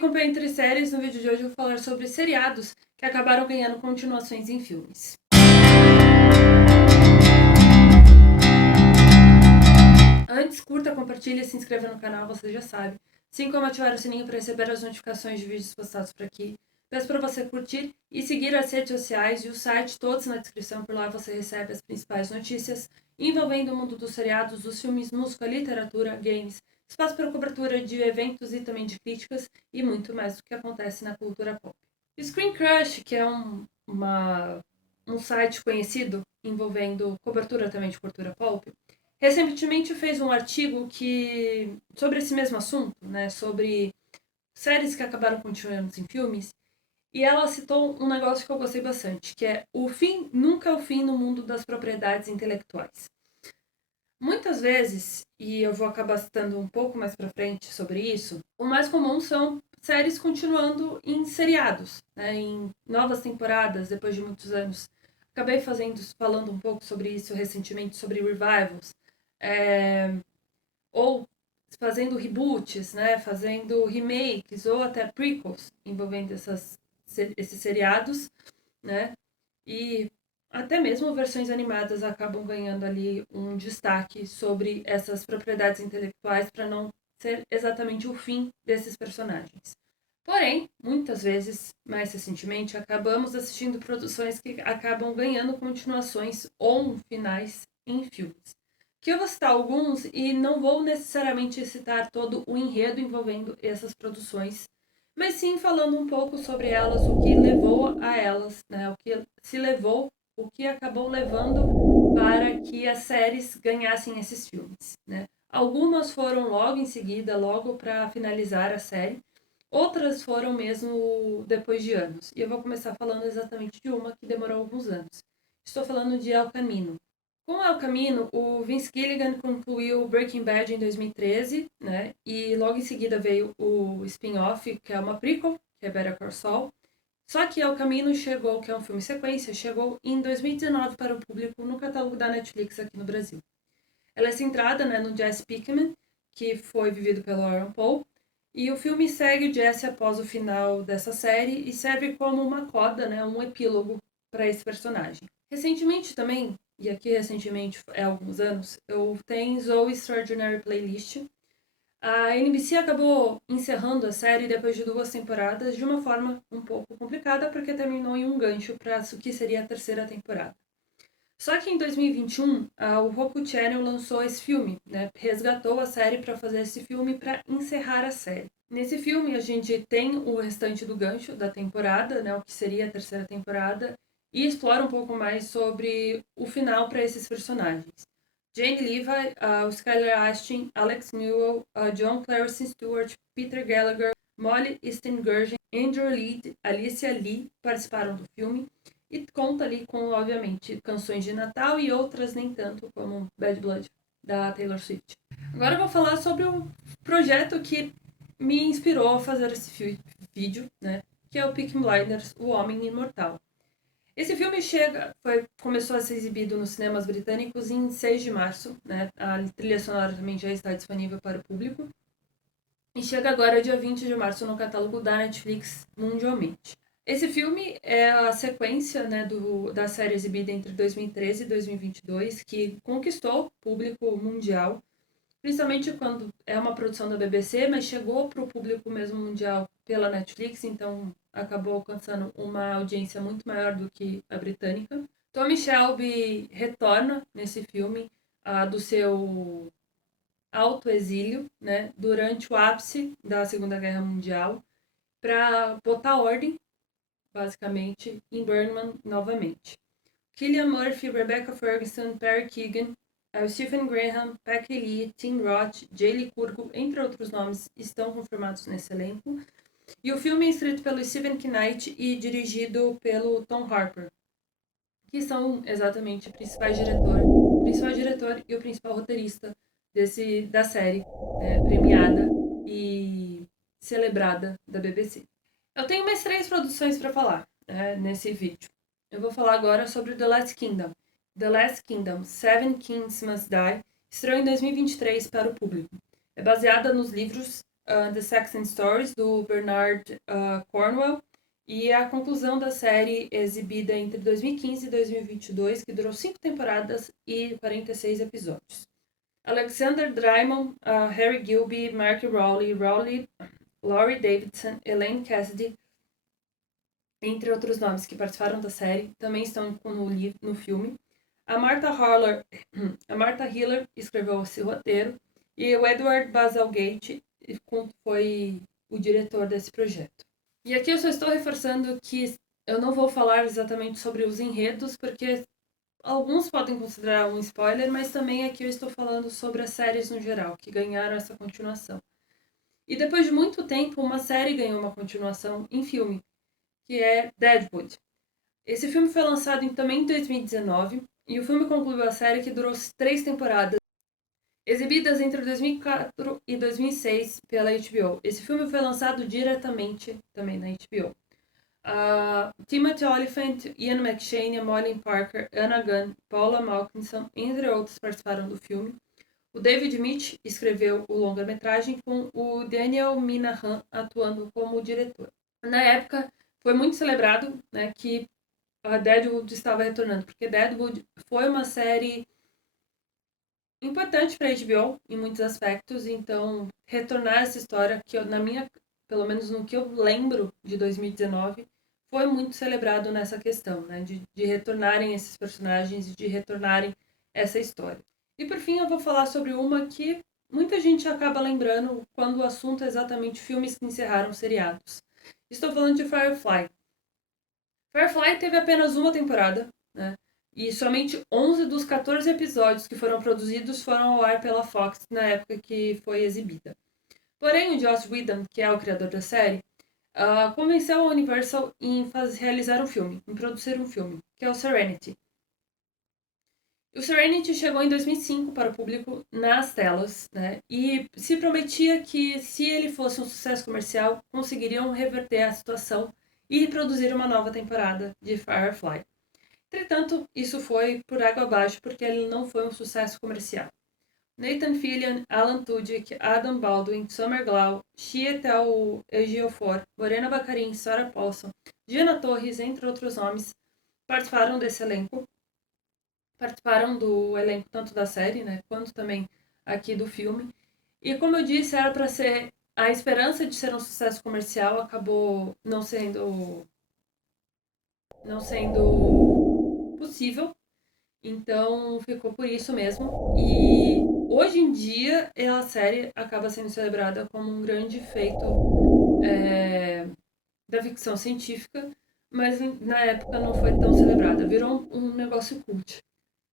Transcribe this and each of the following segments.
acompanha Entre Séries, no vídeo de hoje eu vou falar sobre seriados que acabaram ganhando continuações em filmes. Antes, curta, compartilhe e se inscreva no canal, você já sabe. Assim como ativar o sininho para receber as notificações de vídeos postados por aqui. Peço para você curtir e seguir as redes sociais e o site, todos na descrição, por lá você recebe as principais notícias envolvendo o mundo dos seriados, dos filmes, música, literatura, games, espaço para cobertura de eventos e também de críticas e muito mais do que acontece na cultura pop. O Screen Crush, que é um site conhecido envolvendo cobertura também de cultura pop, recentemente fez um artigo sobre esse mesmo assunto, né, sobre séries que acabaram continuando em filmes, e ela citou um negócio que eu gostei bastante, que é o fim nunca é o fim no mundo das propriedades intelectuais. Muitas vezes, e eu vou acabar citando um pouco mais pra frente sobre isso, o mais comum são séries continuando em seriados, né, em novas temporadas depois de muitos anos. Acabei falando um pouco sobre isso recentemente, sobre revivals, ou fazendo reboots, né, fazendo remakes ou até prequels envolvendo esses seriados, né, e até mesmo versões animadas acabam ganhando ali um destaque sobre essas propriedades intelectuais para não ser exatamente o fim desses personagens. Porém, muitas vezes, mais recentemente, acabamos assistindo produções que acabam ganhando continuações ou finais em filmes. Que eu vou citar alguns e não vou necessariamente citar todo o enredo envolvendo essas produções, mas sim falando um pouco sobre elas, o que levou a elas, né, o que se levou, o que acabou levando para que as séries ganhassem esses filmes, né? Algumas foram logo em seguida, logo para finalizar a série, outras foram mesmo depois de anos. E eu vou começar falando exatamente de uma que demorou alguns anos. Estou falando de El Camino. Com El Camino, o Vince Gilligan concluiu Breaking Bad em 2013, né? E logo em seguida veio o spin-off, que é uma prequel, que é Better Call Saul. Só que El Camino chegou, que é um filme sequência, chegou em 2019 para o público no catálogo da Netflix aqui no Brasil. Ela é centrada, né, no Jesse Pinkman, que foi vivido pelo Aaron Paul, e o filme segue o Jesse após o final dessa série e serve como uma coda, né, um epílogo para esse personagem. Recentemente também, e aqui recentemente é alguns anos, eu tenho Zoe Extraordinary Playlist. A NBC acabou encerrando a série depois de 2 temporadas de uma forma um pouco complicada, porque terminou em um gancho para o que seria a terceira temporada. Só que em 2021, o Roku Channel lançou esse filme, né? Resgatou a série para fazer esse filme para encerrar a série. Nesse filme, a gente tem o restante do gancho da temporada, né? O que seria a terceira temporada, e explora um pouco mais sobre o final para esses personagens. Jane Levi, o Skylar Astin, Alex Newell, John Clarice Stewart, Peter Gallagher, Molly Stengurgen, Andrew Lead, Alicia Lee participaram do filme. E conta ali com, obviamente, canções de Natal e outras nem tanto, como Bad Blood, da Taylor Swift. Agora eu vou falar sobre o projeto que me inspirou a fazer esse vídeo, né? Que é o Peaky Blinders, O Homem Imortal. Esse filme começou a ser exibido nos cinemas britânicos em 6 de março, né? A trilha sonora também já está disponível para o público. E chega agora, dia 20 de março, no catálogo da Netflix mundialmente. Esse filme é a sequência, né, da série exibida entre 2013 e 2022, que conquistou o público mundial, principalmente quando é uma produção da BBC, mas chegou para o público mesmo mundial pela Netflix, então acabou alcançando uma audiência muito maior do que a britânica. Tommy Shelby retorna nesse filme do seu autoexílio, né, durante o ápice da Segunda Guerra Mundial, para botar ordem, basicamente, em Birdman novamente. Cillian Murphy, Rebecca Ferguson, Perry Keegan, Stephen Graham, Becky Lee, Tim Roth, Jaylee Curgo, entre outros nomes, estão confirmados nesse elenco. E o filme é escrito pelo Stephen Knight e dirigido pelo Tom Harper, que são exatamente o principal diretor e o principal roteirista da série, né, premiada e celebrada da BBC. Eu tenho mais 3 produções para falar, né, nesse vídeo. Eu vou falar agora sobre The Last Kingdom. The Last Kingdom, Seven Kings Must Die, estreou em 2023 para o público. É baseada nos livros The Sex and Stories, do Bernard Cornwell, e a conclusão da série exibida entre 2015 e 2022, que durou 5 temporadas e 46 episódios. Alexander Dreymon, Harry Gilby, Mark Rowley, Laurie Davidson, Elaine Cassidy, entre outros nomes que participaram da série, também estão no filme. A Martha Hiller escreveu esse roteiro e o Edward Bazalgette foi o diretor desse projeto. E aqui eu só estou reforçando que eu não vou falar exatamente sobre os enredos, porque alguns podem considerar um spoiler, mas também aqui eu estou falando sobre as séries no geral, que ganharam essa continuação. E depois de muito tempo, uma série ganhou uma continuação em filme, que é Deadwood. Esse filme foi lançado também em 2019, e o filme concluiu a série, que durou 3 temporadas, exibidas entre 2004 e 2006 pela HBO. Esse filme foi lançado diretamente também na HBO. Timothy Olyphant, Ian McShane, Molly Parker, Anna Gunn, Paula Malkinson, entre outros, participaram do filme. O David Mitch escreveu o longa-metragem, com o Daniel Minahan atuando como diretor. Na época, foi muito celebrado, né, que a Deadwood estava retornando, porque Deadwood foi uma série importante para a HBO em muitos aspectos, então retornar essa história, que pelo menos no que eu lembro de 2019, foi muito celebrado nessa questão, né, de retornarem esses personagens e de retornarem essa história. E por fim eu vou falar sobre uma que muita gente acaba lembrando quando o assunto é exatamente filmes que encerraram seriados. Estou falando de Firefly. Firefly teve apenas uma temporada, né? E somente 11 dos 14 episódios que foram produzidos foram ao ar pela Fox na época que foi exibida. Porém, o Joss Whedon, que é o criador da série, convenceu a Universal em realizar um filme, em produzir um filme, que é o Serenity. O Serenity chegou em 2005 para o público nas telas, né? E se prometia que, se ele fosse um sucesso comercial, conseguiriam reverter a situação e produzir uma nova temporada de Firefly. Entretanto, isso foi por água abaixo, porque ele não foi um sucesso comercial. Nathan Fillion, Alan Tudyk, Adam Baldwin, Summer Glau, Chiwetel Ejiofor, Morena Baccarin, Sarah Paulson, Diana Torres, entre outros nomes, participaram desse elenco. Participaram do elenco tanto da série, né, quanto também aqui do filme. E como eu disse, era para ser a esperança de ser um sucesso comercial, acabou não sendo possível. Então ficou por isso mesmo. E hoje em dia a série acaba sendo celebrada como um grande feito da ficção científica, mas na época não foi tão celebrada. Virou um negócio cult.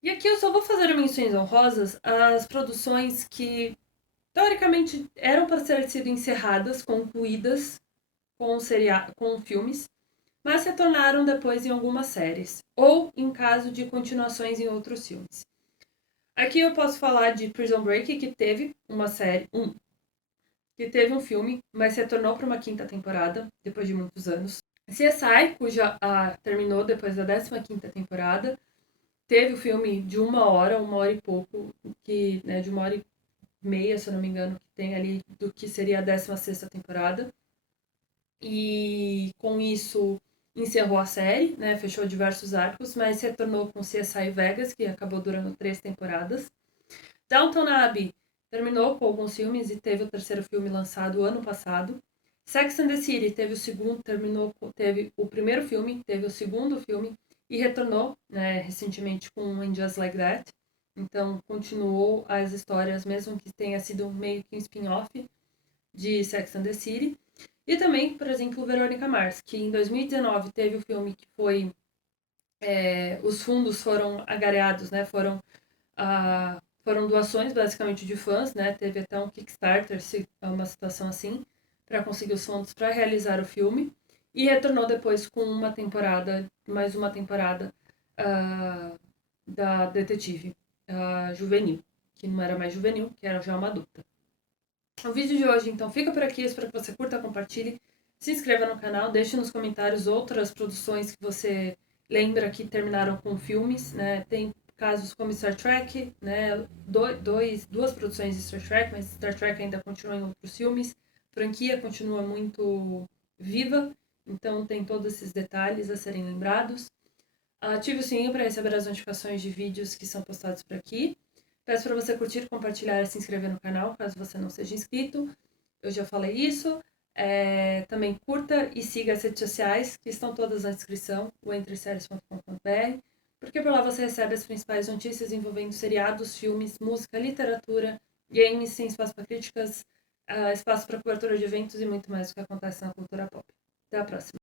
E aqui eu só vou fazer menções honrosas às produções que, teoricamente, eram para ter sido encerradas, concluídas com filmes, mas se tornaram depois em algumas séries, ou em caso de continuações em outros filmes. Aqui eu posso falar de Prison Break, que teve uma série, que teve um filme, mas se tornou para uma quinta temporada, depois de muitos anos. CSI, cuja terminou depois da 15ª temporada, teve o filme de uma hora e pouco, que, né, de 1h30, se eu não me engano, que tem ali do que seria a 16ª temporada. E com isso encerrou a série, né, fechou diversos arcos, mas retornou com CSI Vegas, que acabou durando 3 temporadas. Downton Abbey terminou com alguns filmes e teve o terceiro filme lançado ano passado. Sex and the City teve o primeiro filme, teve o segundo filme e retornou, né, recentemente com And Just Like That. Então continuou as histórias, mesmo que tenha sido meio que um spin-off de Sex and the City. E também, por exemplo, Verônica Mars, que em 2019 teve o filme que foi... os fundos foram agareados, né? Foram doações, basicamente, de fãs, né? Teve até um Kickstarter, uma situação assim, para conseguir os fundos para realizar o filme. E retornou depois com mais uma temporada da detetive juvenil, que não era mais juvenil, que era já uma adulta. O vídeo de hoje, então, fica por aqui. Espero que você curta, compartilhe, se inscreva no canal, deixe nos comentários outras produções que você lembra que terminaram com filmes, né? Tem casos como Star Trek, né? Duas produções de Star Trek, mas Star Trek ainda continua em outros filmes. franquia continua muito viva, então tem todos esses detalhes a serem lembrados. Ative o sininho para receber as notificações de vídeos que são postados por aqui. Peço para você curtir, compartilhar e se inscrever no canal, caso você não seja inscrito. Eu já falei isso. Também curta e siga as redes sociais, que estão todas na descrição, o entreseries.com.br, porque por lá você recebe as principais notícias envolvendo seriados, filmes, música, literatura, games, sem espaço para críticas, espaço para cobertura de eventos e muito mais do que acontece na cultura pop. Até a próxima!